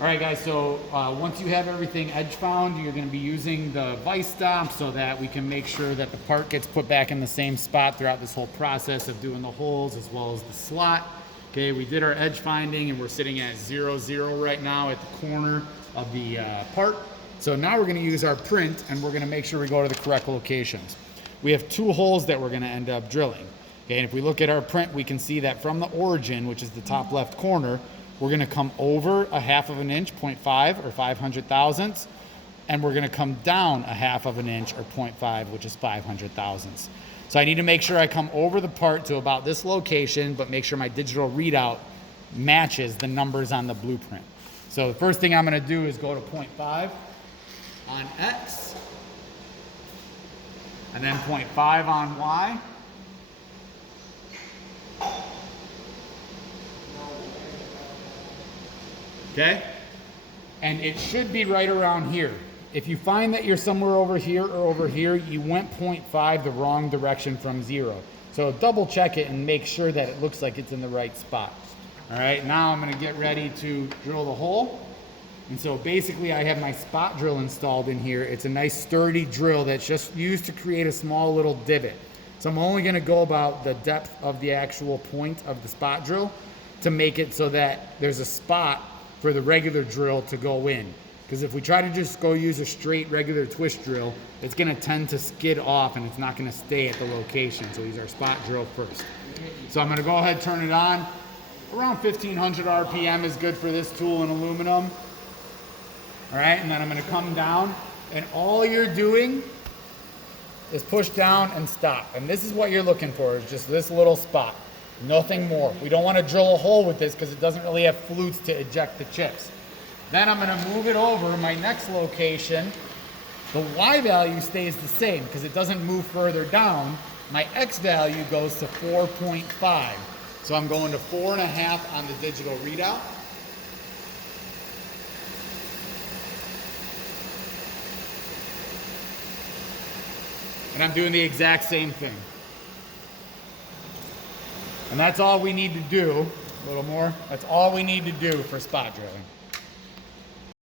All right, guys, so once you have everything edge found, you're going to be using the vise stomp so that we can make sure that the part gets put back in the same spot throughout this whole process of doing the holes as well as the slot. Okay, we did our edge finding and we're sitting at 0, 0 right now at the corner of the part. So now we're going to use our print and we're going to make sure we go to the correct locations. We have 2 holes that we're going to end up drilling. Okay, and if we look at our print, we can see that from the origin, which is the top left corner, we're going to come over 1/2 of an inch, 0.5 or 500 thousandths, and we're going to come down 1/2 of an inch or 0.5, which is 500 thousandths. So I need to make sure I come over the part to about this location, but make sure my digital readout matches the numbers on the blueprint. So the first thing I'm going to do is go to 0.5 on X, and then 0.5 on Y. Okay? And it should be right around here. If you find that you're somewhere over here or over here, you went 0.5 the wrong direction from 0. So double check it and make sure that it looks like it's in the right spot. All right, now I'm gonna get ready to drill the hole. And so basically I have my spot drill installed in here. It's a nice sturdy drill that's just used to create a small little divot. So I'm only gonna go about the depth of the actual point of the spot drill to make it so that there's a spot for the regular drill to go in. Because if we try to just go use a straight regular twist drill, it's gonna tend to skid off and it's not gonna stay at the location. So use our spot drill first. So I'm gonna go ahead and turn it on. Around 1500 RPM is good for this tool in aluminum. All right, and then I'm gonna come down and all you're doing is push down and stop. And this is what you're looking for, is just this little spot. Nothing more. We don't want to drill a hole with this because it doesn't really have flutes to eject the chips. Then I'm going to move it over my next location. The Y value stays the same because it doesn't move further down. My X value goes to 4.5. So I'm going to 4.5 on the digital readout. And I'm doing the exact same thing. And that's all we need to do. A little more. That's all we need to do for spot drilling.